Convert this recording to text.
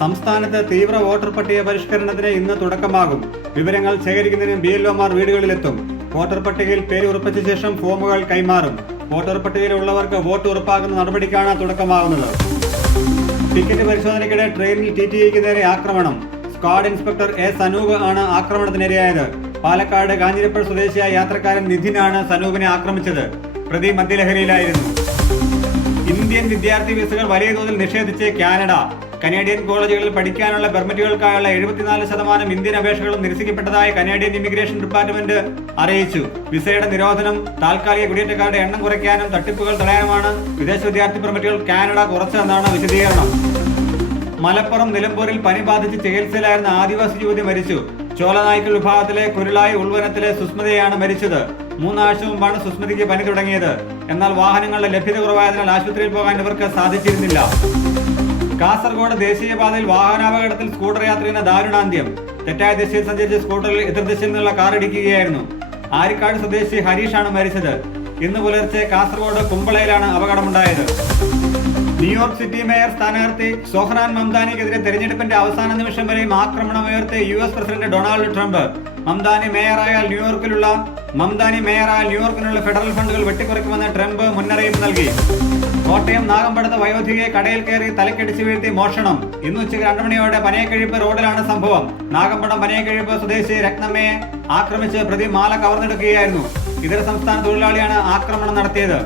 സംസ്ഥാനത്ത് തീവ്ര വോട്ടർ പട്ടിക പരിഷ്കരണത്തിന് ഇന്ന് തുടക്കമാകും. വിവരങ്ങൾ ശേഖരിക്കുന്നതിന് ബി എൽ ഒമാർ വീടുകളിലെത്തും. വോട്ടർ പട്ടികയിൽ പേര് ഉറപ്പിച്ച ശേഷം ഫോമുകൾ കൈമാറും. വോട്ടർ പട്ടികയിലുള്ളവർക്ക് വോട്ട് ഉറപ്പാക്കുന്ന നടപടിക്കാണ് തുടക്കമാകുന്നത്. ടിക്കറ്റ് പരിശോധനയ്ക്കിടെ ട്രെയിനിൽ ടി ടി ഐക്ക് നേരെ ആക്രമണം. സ്ക്വാഡ് ഇൻസ്പെക്ടർ എ സനൂപ് ആണ് ആക്രമണത്തിനിരയായത്. പാലക്കാട് കാഞ്ഞിരപ്പുഴ സ്വദേശിയായ യാത്രക്കാരൻ നിധിനാണ് സനൂപിനെ ആക്രമിച്ചത്. പ്രതി മദ്യലഹരിയിലായിരുന്നു. ഇന്ത്യൻ വിദ്യാർത്ഥി വിസകൾ വലിയ തോതിൽ നിഷേധിച്ച് കാനഡ. കനേഡിയൻ കോളേജുകളിൽ പഠിക്കാനുള്ള പെർമിറ്റുകൾക്കായുള്ള എഴുപത്തിനാല് ശതമാനം ഇന്ത്യൻ അപേക്ഷകളും നിരസിക്കപ്പെട്ടതായി കനേഡിയൻ ഇമിഗ്രേഷൻ ഡിപ്പാർട്ട്മെന്റ് അറിയിച്ചു. വിസയുടെ നിരോധനം താൽക്കാലിക കുടിയേറ്റക്കാരുടെ എണ്ണം കുറയ്ക്കാനും തട്ടിപ്പുകൾ തടയാനുമാണ് വിദേശ വിദ്യാർത്ഥി പെർമിറ്റുകൾ കാനഡ കുറച്ചതെന്നാണ് വിശദീകരണം. മലപ്പുറം നിലമ്പൂരിൽ പനി ബാധിച്ച് ചികിത്സയിലായിരുന്ന ആദിവാസി യുവതി മരിച്ചു. ചോലനായ്ക്കൽ വിഭാഗത്തിലെ കുരുളായി ഉൾവനത്തിലെ സുസ്മിതയാണ് മരിച്ചത്. മൂന്നാഴ്ച മുമ്പാണ് സുസ്മിതയ്ക്ക് പനി തുടങ്ങിയത്. എന്നാൽ വാഹനങ്ങളുടെ ലഭ്യത കുറവായതിനാൽ ആശുപത്രിയിൽ പോകാൻ ഇവർക്ക് സാധിച്ചിരുന്നില്ല. കാസർഗോഡ് ദേശീയപാതയിൽ വാഹനാപകടത്തിൽ സ്കൂട്ടർ യാത്രികന് ദാരുണാന്ത്യം. തെറ്റായ ദിശയിൽ സഞ്ചരിച്ച സ്കൂട്ടറിൽ എതിർദിശയിൽ നിന്നുള്ള കാർ ഇടിക്കുകയായിരുന്നു. ആരിക്കാട് സ്വദേശി ഹരീഷാണ് മരിച്ചത്. ഇന്ന് പുലർച്ചെ കാസർഗോഡ് കുമ്പളയിലാണ് അപകടമുണ്ടായത്. ന്യൂയോർക്ക് സിറ്റി മേയർ സ്ഥാനാർത്ഥി സോഹ്റാൻ മംദാനിക്കെതിരെ തെരഞ്ഞെടുപ്പിന്റെ അവസാന നിമിഷം വരെയും ആക്രമണമുയർത്തി U S president Donald Trump. Mamdani മേയറായാൽ ന്യൂയോർക്കിലുള്ള മംദാനി മേയറായാൽ ന്യൂയോർക്കിനുള്ള ഫെഡറൽ ഫണ്ടുകൾ വെട്ടിക്കുറയ്ക്കുമെന്ന് ട്രംപ് മുന്നറിയിപ്പ് നൽകി. കോട്ടയം നാഗമ്പടത്ത് വയോധികയെ കടയിൽ കയറി തലക്കടിച്ചു വീഴ്ത്തി മോഷണം. ഇന്ന് ഉച്ചയ്ക്ക് രണ്ടു മണിയോടെ പനയക്കഴിപ്പ് റോഡിലാണ് സംഭവം. നാഗമ്പടം പനയക്കഴിപ്പ് സ്വദേശി രത്നമ്മയെ ആക്രമിച്ച് പ്രതി മാല കവർന്നെടുക്കുകയായിരുന്നു. ഇതര സംസ്ഥാന തൊഴിലാളിയാണ് ആക്രമണം നടത്തിയത്.